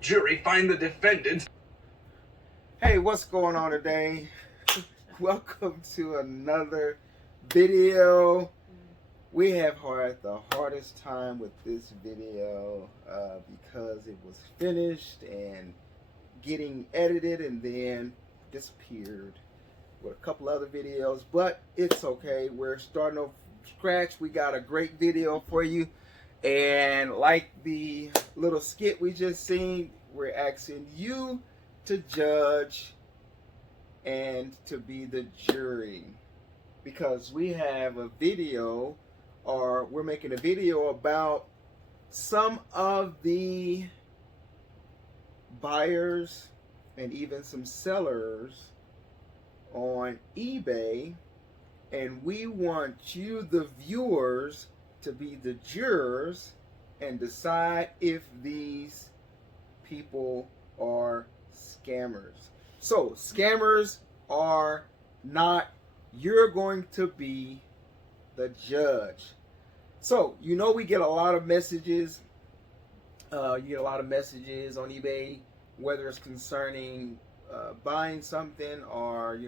Jury find the defendants. Hey, what's going on today? Welcome to another video. We have had the hardest time with this video because it was finished and getting edited and then disappeared with a couple other videos, but it's okay. We're starting off scratch. We got a great video for you, and like the little skit we just seen, we're asking you to judge and to be the jury, because we have a video, or we're making a video about some of the buyers and even some sellers on eBay, and we want you, the viewers, to be the jurors and decide if these people are scammers. So scammers are not. You're going to be the judge. So we get a lot of messages. You get a lot of messages on eBay, whether it's concerning buying something or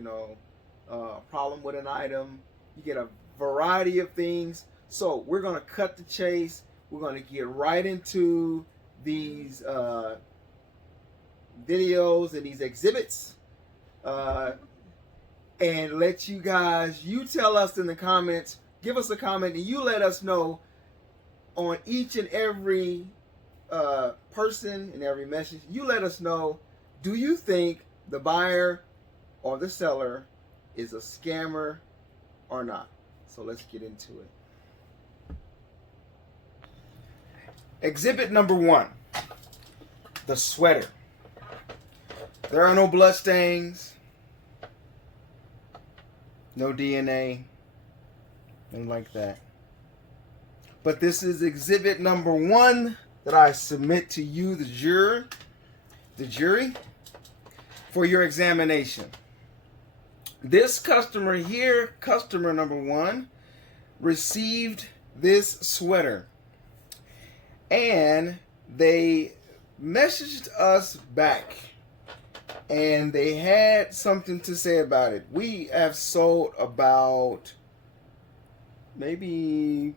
a problem with an item. You get a variety of things. So we're going to cut the chase. We're going to get right into these videos and these exhibits, and let you guys, you tell us in the comments, give us a comment, and you let us know on each and every person and every message. You let us know, do you think the buyer or the seller is a scammer or not? So let's get into it. Exhibit number 1, the sweater. There are no blood stains, no DNA, nothing like that. But this is exhibit number 1 that I submit to you, the jury, for your examination. This customer here, customer number 1, received this sweater, and they messaged us back, and they had something to say about it. We have sold about maybe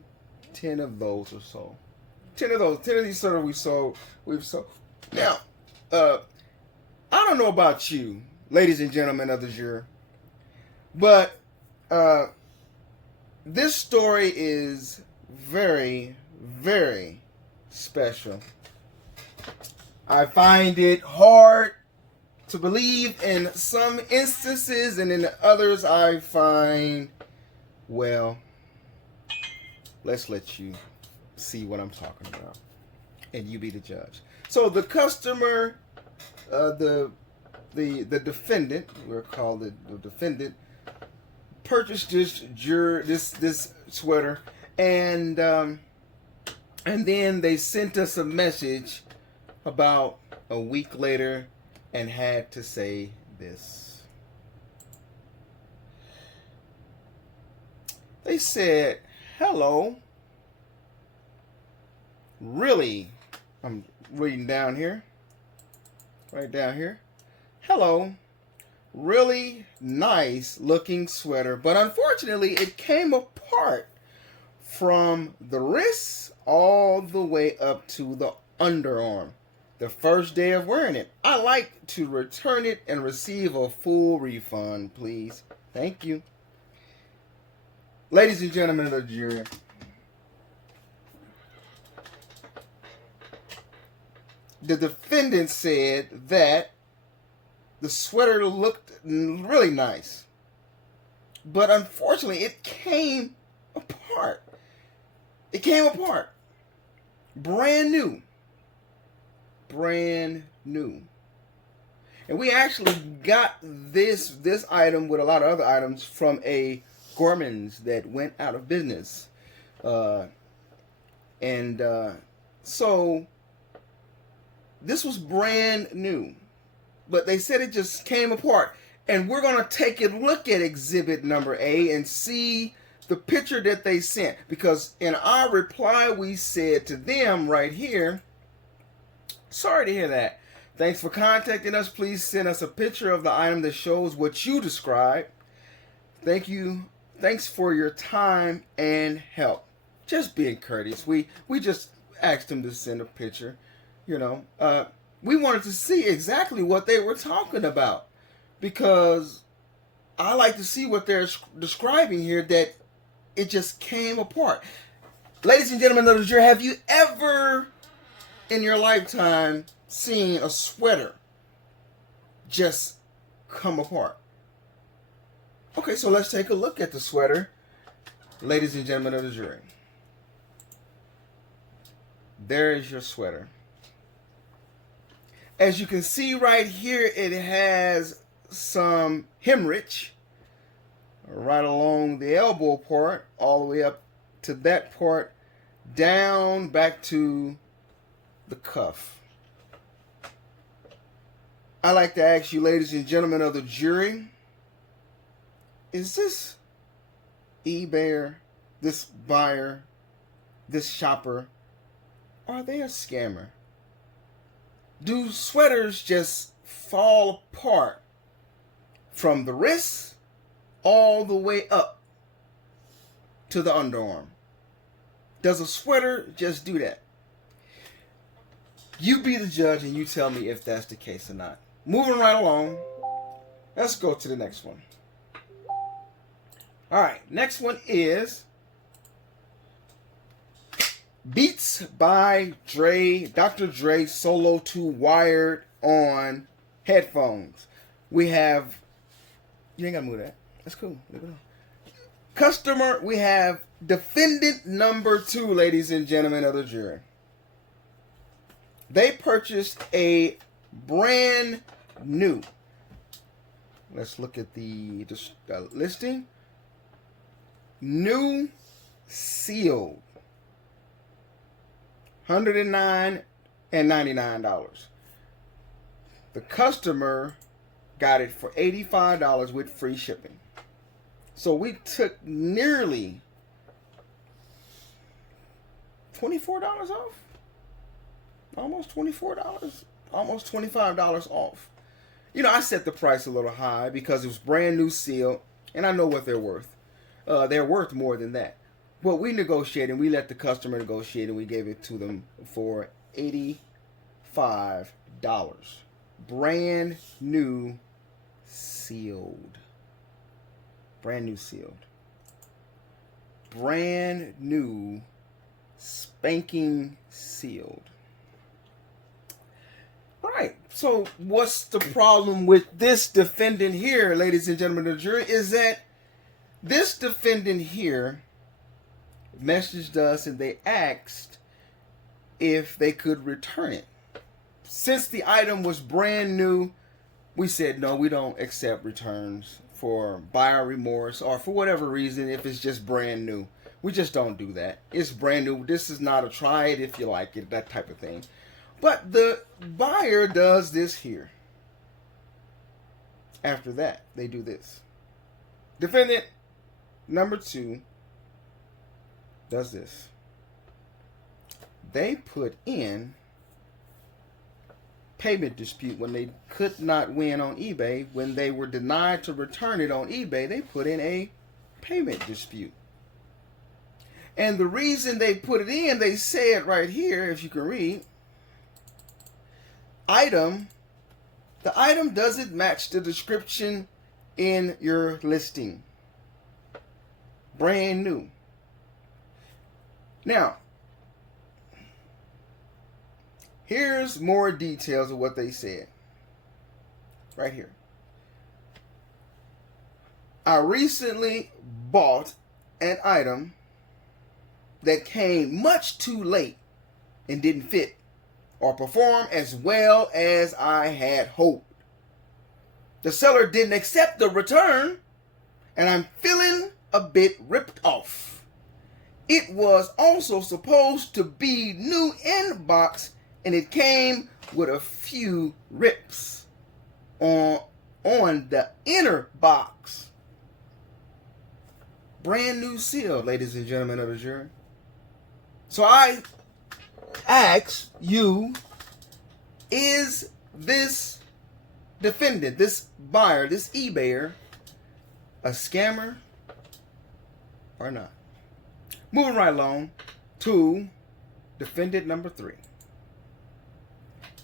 10 of those or so. 10 of these sort of we've sold. Now, I don't know about you, ladies and gentlemen of the jury, but this story is very, very special. I find it hard to believe in some instances, and in others I find, well, let's let you see what I'm talking about, and you be the judge. So the customer, the defendant, we'll call it the defendant, purchased this sweater, and then they sent us a message about a week later and had to say this. They said, hello. Really, I'm reading down here, right down here. Hello, really nice looking sweater, but unfortunately it came apart from the wrist all the way up to the underarm the first day of wearing it. I like to return it and receive a full refund, please. Thank you. Ladies and gentlemen of the jury, the defendant said that the sweater looked really nice, but unfortunately it came apart. It came apart. Brand new. Brand new. And we actually got this item with a lot of other items from a Gorman's that went out of business. So this was brand new, but they said it just came apart. And we're going to take a look at exhibit number A and see the picture that they sent, because in our reply we said to them right here, sorry to hear that, Thanks for contacting us. Please send us a picture of the item that shows what you describe. Thank you. Thanks for your time and help. Just being courteous. We just asked them to send a picture. You know, we wanted to see exactly what they were talking about, because I like to see what they're describing here, that it just came apart. Ladies and gentlemen of the jury, have you ever in your lifetime seen a sweater just come apart? Okay, so let's take a look at the sweater, ladies and gentlemen of the jury. There is your sweater. As you can see right here, it has some hemorrhage right along the elbow part, all the way up to that part, down back to the cuff. I like to ask you, ladies and gentlemen of the jury, is this eBayer, this buyer, this shopper, are they a scammer? Do sweaters just fall apart from the wrist all the way up to the underarm? Does a sweater just do that? You be the judge and you tell me if that's the case or not. Moving right along, let's go to the next one. All right, next one is Beats by Dre, Dr. Dre Solo 2 wired on headphones. We have, you ain't gotta move that. That's cool. Leave it on. Customer, we have defendant number 2, ladies and gentlemen of the jury. They purchased a brand new, let's look at the listing, new sealed, $109.99. The customer got it for $85 with free shipping. So we took nearly $24 off. Almost $24. Almost $25 off. You know, I set the price a little high because it was brand new sealed, and I know what they're worth. They're worth more than that. But we negotiated, we let the customer negotiate, and we gave it to them for $85. Brand new sealed. Brand new sealed. Brand new spanking sealed. All right, so what's the problem with this defendant here, ladies and gentlemen of the jury, is that this defendant here messaged us and they asked if they could return it. Since the item was brand new, we said no, we don't accept returns for buyer remorse or for whatever reason if it's just brand new. We just don't do that. It's brand new. This is not a try it if you like it, that type of thing. But the buyer does this here. After that, they do this. Defendant number 2 does this. They put in payment dispute when they could not win on eBay. When they were denied to return it on eBay, they put in a payment dispute. And the reason they put it in, they say it right here, if you can read. The item doesn't match the description in your listing. Brand new. Now, here's more details of what they said. Right here. I recently bought an item that came much too late and didn't fit or perform as well as I had hoped. The seller didn't accept the return, and I'm feeling a bit ripped off. It was also supposed to be new in box, and it came with a few rips on the inner box. Brand new seal, ladies and gentlemen of the jury. So I ask you, is this defendant, this buyer, this eBayer, a scammer or not? Moving right along to defendant number 3.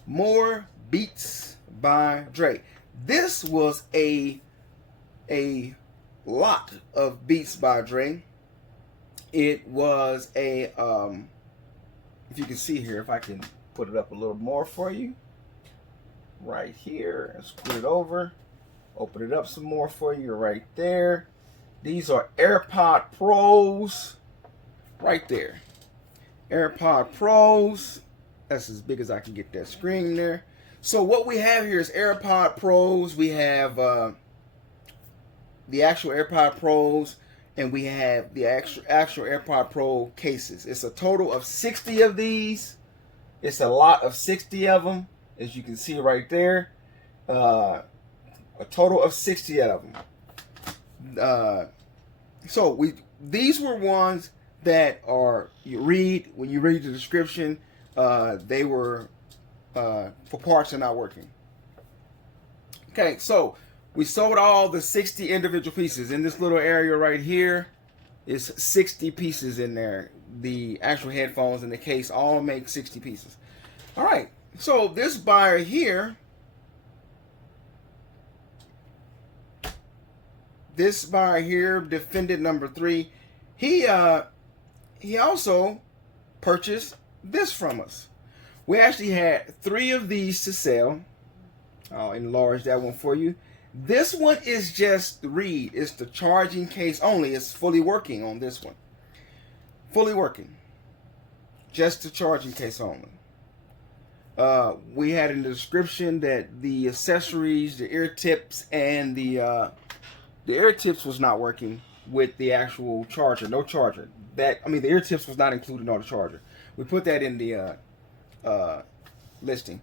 More Beats by Dre. This was a lot of Beats by Dre. It was a if you can see here, if I can put it up a little more for you, right here, and scoot it over, open it up some more for you, right there. These are AirPod Pros, right there. AirPod Pros. That's as big as I can get that screen there. So what we have here is AirPod Pros. We have the actual AirPod Pros, and we have the actual AirPod Pro cases. It's a total of 60 of these. It's a lot of 60 of them, as you can see right there. A total of 60 of them. These were ones that are, when you read the description, they were for parts that are not working. Okay, so we sold all the 60 individual pieces. In this little area right here is 60 pieces in there. The actual headphones and the case all make 60 pieces. All right, so this buyer here, defendant number 3, he also purchased this from us. We actually had 3 of these to sell. I'll enlarge that one for you. This one is just the read. It's the charging case only. It's fully working on this one. Fully working. Just the charging case only. We had in the description that the accessories, the ear tips, and the ear tips was not working with the actual charger. No charger. The ear tips was not included on the charger. We put that in the listing.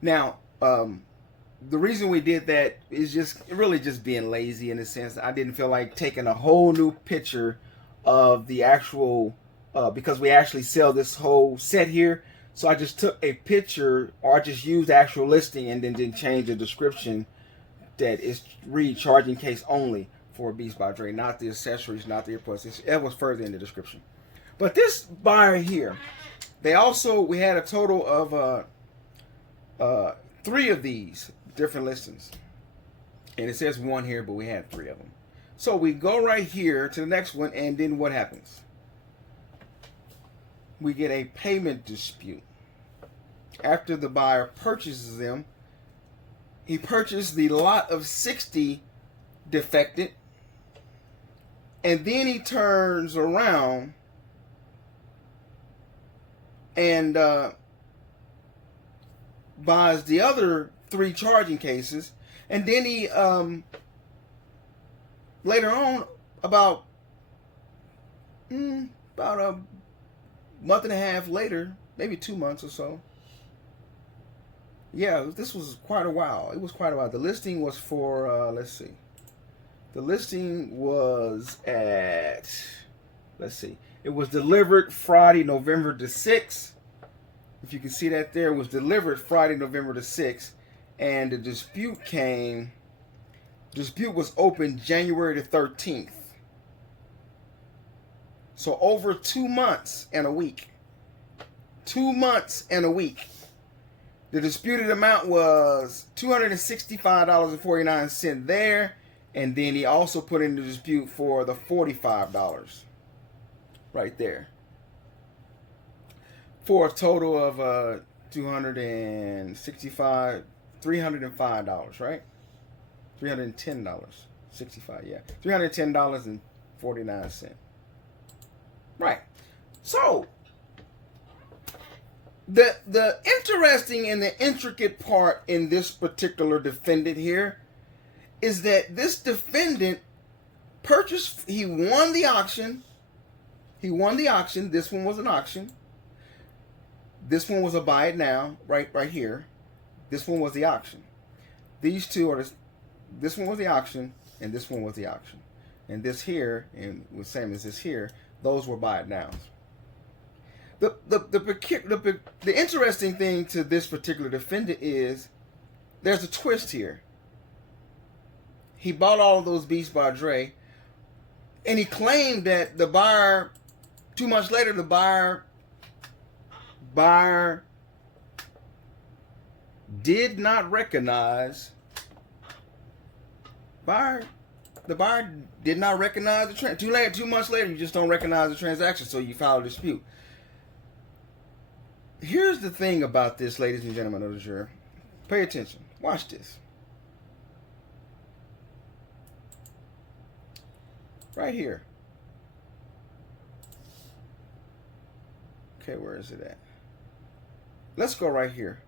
Now, the reason we did that is really just being lazy, in a sense. I didn't feel like taking a whole new picture of the actual, because we actually sell this whole set here. So I just took a picture, or I just used the actual listing and then didn't change the description that it's read charging case only for Beats by Dre, not the accessories, not the earbuds. It was further in the description. But this buyer here, we had a total of 3 of these different listings. And it says 1 here, but we had 3 of them. So we go right here to the next one, and then what happens? We get a payment dispute. After the buyer purchases them, he purchased the lot of 60 defected, and then he turns around and buys the other 3 charging cases, and then he later on, about a month and a half later, maybe 2 months or so. Yeah, this was quite a while. It was quite a while. The listing was for, let's see. The listing was at, let's see. It was delivered Friday, November the 6th. If you can see that there, it was delivered Friday, November the 6th. And the dispute was opened January the 13th. So over 2 months and a week. 2 months and a week. The disputed amount was $265.49 there. And then he also put in the dispute for the $45 right there. For a total of $305, right? $310.65, yeah. $310.49. Right. So the interesting and the intricate part in this particular defendant here is that this defendant purchased, he won the auction. He won the auction. This one was an auction. This one was a buy it now, right here. This one was the auction. These two are this one was the auction, and this one was the auction. And this here, and the same as this here, those were buy it nows. The interesting thing to this particular defendant is there's a twist here. He bought all of those Beats by Dre, and he claimed that the buyer, 2 months later, the buyer did not recognize. The buyer did not recognize the transaction. 2 months later, you just don't recognize the transaction, so you file a dispute. Here's the thing about this, ladies and gentlemen of the jury. Pay attention. Watch this. Right here. Okay, where is it at? Let's go right here.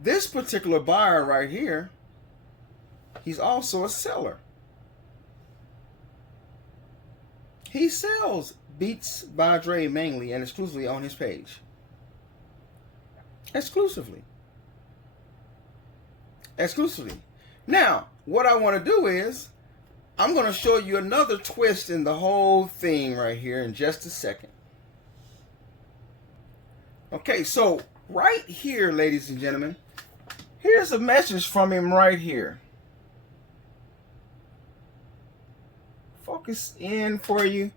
This particular buyer right here, he's also a seller. He sells Beats by Dre mainly and exclusively on his page. Exclusively. Now, what I want to do is, I'm going to show you another twist in the whole thing right here in just a second. Okay, so right here, ladies and gentlemen, here's a message from him right here. Focus in for you.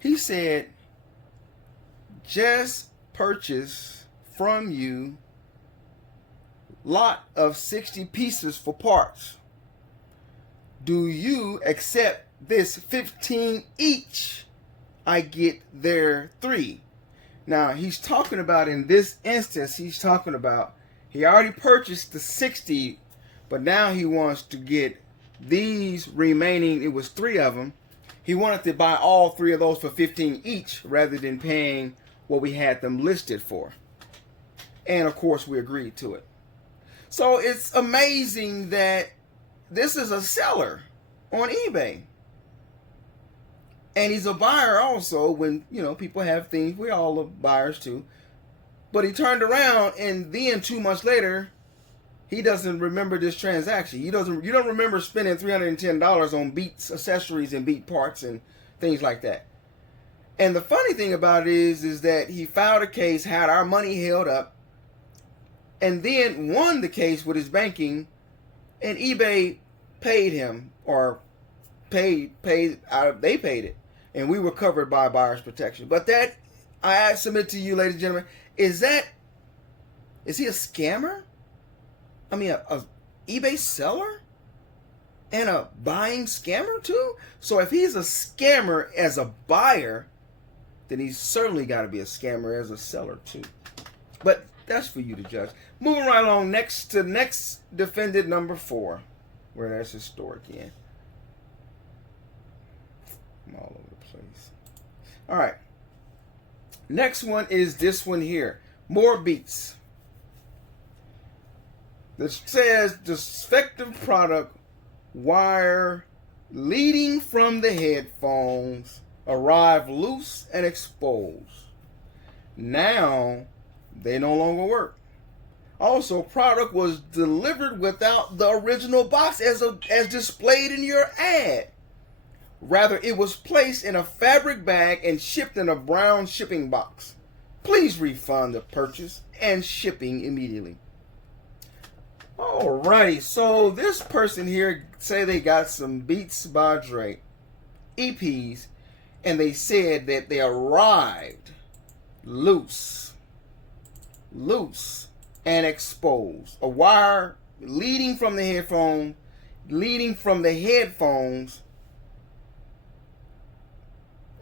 He said, just purchase from you lot of 60 pieces for parts. Do you accept this 15 each? I get their 3. Now he's talking about, in this instance, he's talking about he already purchased the 60, but now he wants to get these remaining, it was 3 of them. He wanted to buy all 3 of those for 15 each rather than paying what we had them listed for. And of course we agreed to it. So it's amazing that this is a seller on eBay. And he's a buyer also. When, you know, people have things, we all are buyers too. But he turned around, and then 2 months later, he doesn't remember this transaction. You don't remember spending $310 on Beats accessories and Beat parts and things like that. And the funny thing about it is that he filed a case, had our money held up, and then won the case with his banking, and eBay paid him, or they paid it, and we were covered by buyer's protection. But that, I submit to you, ladies and gentlemen, is he a scammer? I mean, a eBay seller and a buying scammer too? So if he's a scammer as a buyer, then he's certainly got to be a scammer as a seller too. But that's for you to judge. Moving right along, next defendant number 4, where that's historic again. I'm all over the place. All right. Next one is this one here. More Beats. This says defective product wire leading from the headphones arrived loose and exposed. Now they no longer work. Also, product was delivered without the original box as displayed in your ad. Rather, it was placed in a fabric bag and shipped in a brown shipping box. Please refund the purchase and shipping immediately. Alrighty, so this person here say they got some Beats by Dre EPs, and they said that they arrived loose and exposed. A wire leading from the headphones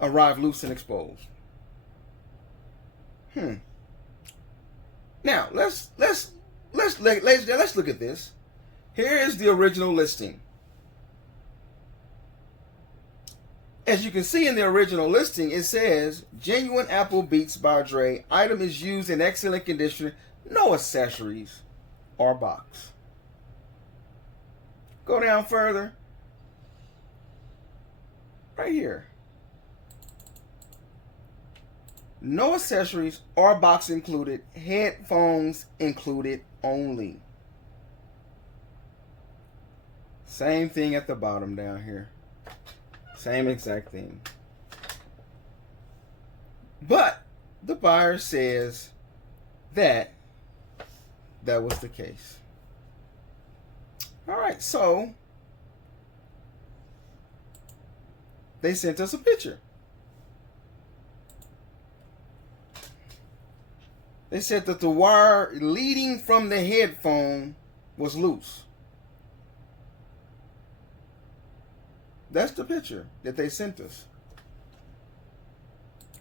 arrived loose and exposed. Now let's look at this. Here is the original listing. As you can see in the original listing, it says genuine Apple Beats by Dre. Item is used in excellent condition. No accessories or box. Go down further. Right here. No accessories or box included. Headphones included only. Same thing at the bottom down here. Same exact thing. But the buyer says that was the case. All right, so they sent us a picture. They said that the wire leading from the headphone was loose. That's the picture that they sent us.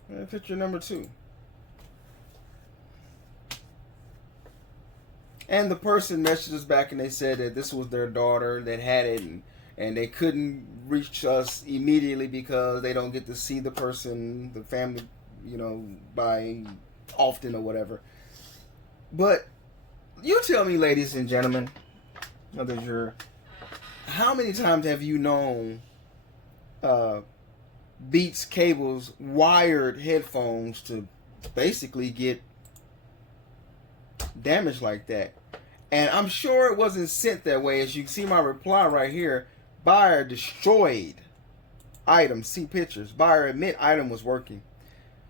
And picture number 2. And the person messaged us back and they said that this was their daughter that had it, and they couldn't reach us immediately because they don't get to see the person, the family, by often or whatever. But you tell me, ladies and gentlemen, how many times have you known Beats Cable's wired headphones to basically get damaged like that? And I'm sure it wasn't sent that way. As you can see my reply right here, buyer destroyed item, see pictures. Buyer admit item was working.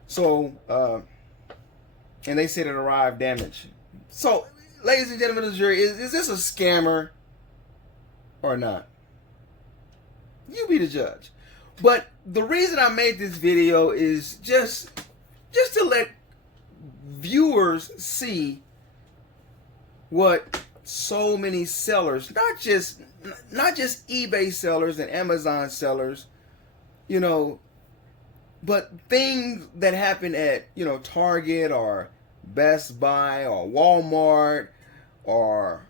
So, and they said it arrived damaged. So, ladies and gentlemen of the jury, is this a scammer or not? You be the judge. But the reason I made this video is just to let viewers see what so many sellers, not just eBay sellers and Amazon sellers, but things that happen at Target or Best Buy or Walmart or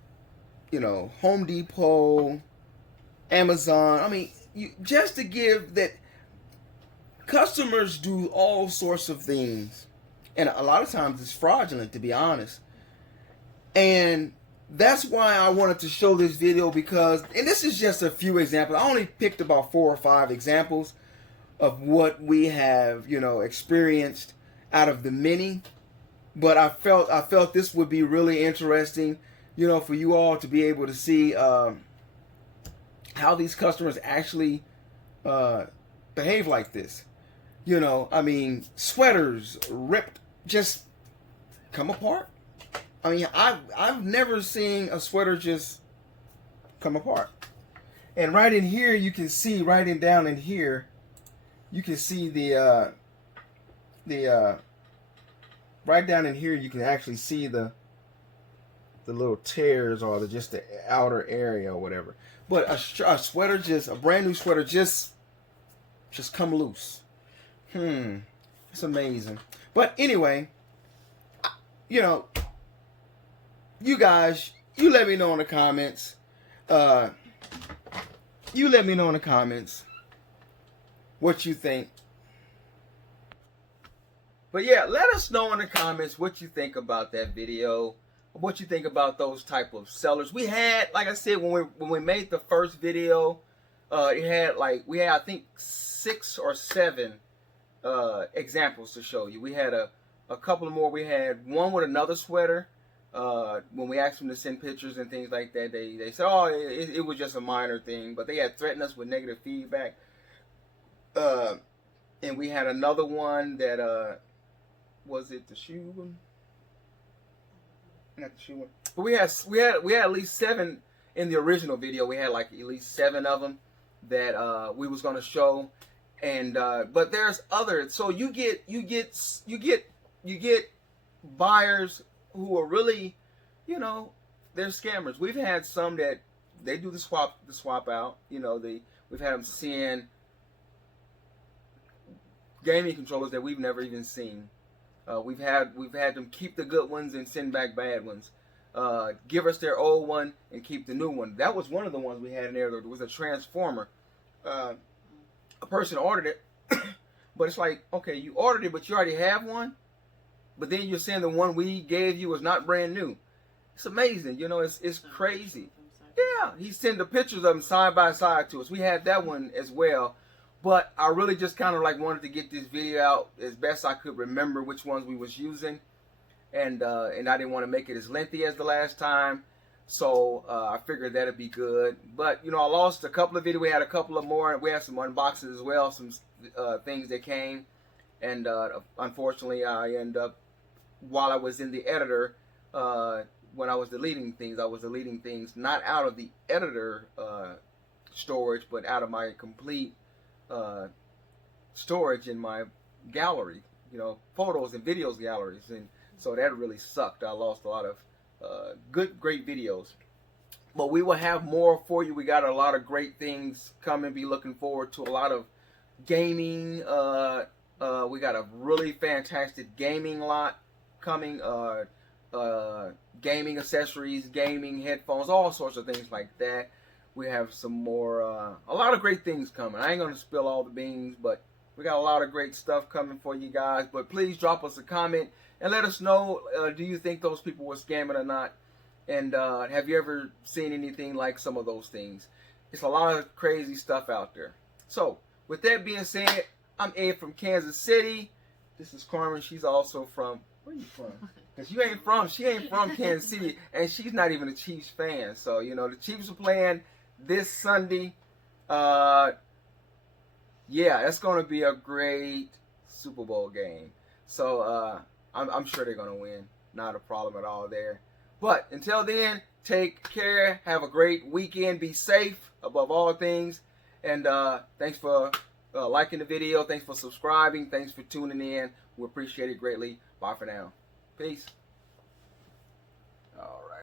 Home Depot, Amazon. I mean, just to give that customers do all sorts of things, and a lot of times it's fraudulent, to be honest. And that's why I wanted to show this video, because, and this is just a few examples. I only picked about 4 or 5 examples of what we have, experienced out of the many. But I felt this would be really interesting, for you all to be able to see how these customers actually behave like this. I mean, sweaters ripped, just come apart. I mean, I've never seen a sweater just come apart. And right in here, you can see, down in here, you can see the right down in here, you can actually see the little tears or just the outer area or whatever. But a sweater, a brand new sweater, just come loose. It's amazing. But anyway, you guys, you let me know in the comments. What you think. But yeah, let us know in the comments what you think about that video. What you think about those type of sellers. We had, like I said, when we made the first video, we had I think 6 or 7 examples to show you. We had a couple more. We had one with another sweater. When we asked them to send pictures and things like that, they said, oh, it was just a minor thing, but they had threatened us with negative feedback. And we had another one that, was it the shoe one? Not the shoe one. But we had at least 7 in the original video. We had like at least 7 of them that we was gonna show, and but there's others. So you get buyers who are really, they're scammers. We've had some that they do the swap out. We've had them send gaming controllers that we've never even seen. We've had them keep the good ones and send back bad ones. Give us their old one and keep the new one. That was one of the ones we had in there. There was a transformer. A person ordered it, but it's like, okay, you ordered it, but you already have one. But then you're saying the one we gave you was not brand new. It's amazing, it's crazy. Yeah, he sent the pictures of them side by side to us. We had that one as well. But I really just kind of wanted to get this video out as best I could remember which ones we was using. And I didn't want to make it as lengthy as the last time. So I figured that'd be good. But, I lost a couple of videos. We had a couple of more. We had some unboxes as well, some things that came. And unfortunately, I end up while I was in the editor, when I was deleting things, I was deleting things not out of the editor storage, but out of my complete storage in my gallery, you know, photos and videos galleries. And so that really sucked. I lost a lot of great videos. But we will have more for you. We got a lot of great things coming. Be looking forward to a lot of gaming. We got a really fantastic gaming lot coming. Gaming accessories, gaming headphones, all sorts of things like that. We have some more, a lot of great things coming. I ain't going to spill all the beans, but we got a lot of great stuff coming for you guys. But please drop us a comment and let us know, do you think those people were scamming or not? And have you ever seen anything like some of those things? It's a lot of crazy stuff out there. So, with that being said, I'm Ed from Kansas City. This is Carmen. She's also from, where are you from? Because she ain't from Kansas City, and she's not even a Chiefs fan. So, you know, the Chiefs are playing this Sunday. Yeah, that's going to be a great Super Bowl game. So, I'm sure they're going to win. Not a problem at all there. But until then, take care. Have a great weekend. Be safe above all things. And thanks for liking the video. Thanks for subscribing. Thanks for tuning in. We appreciate it greatly. Bye for now. Peace.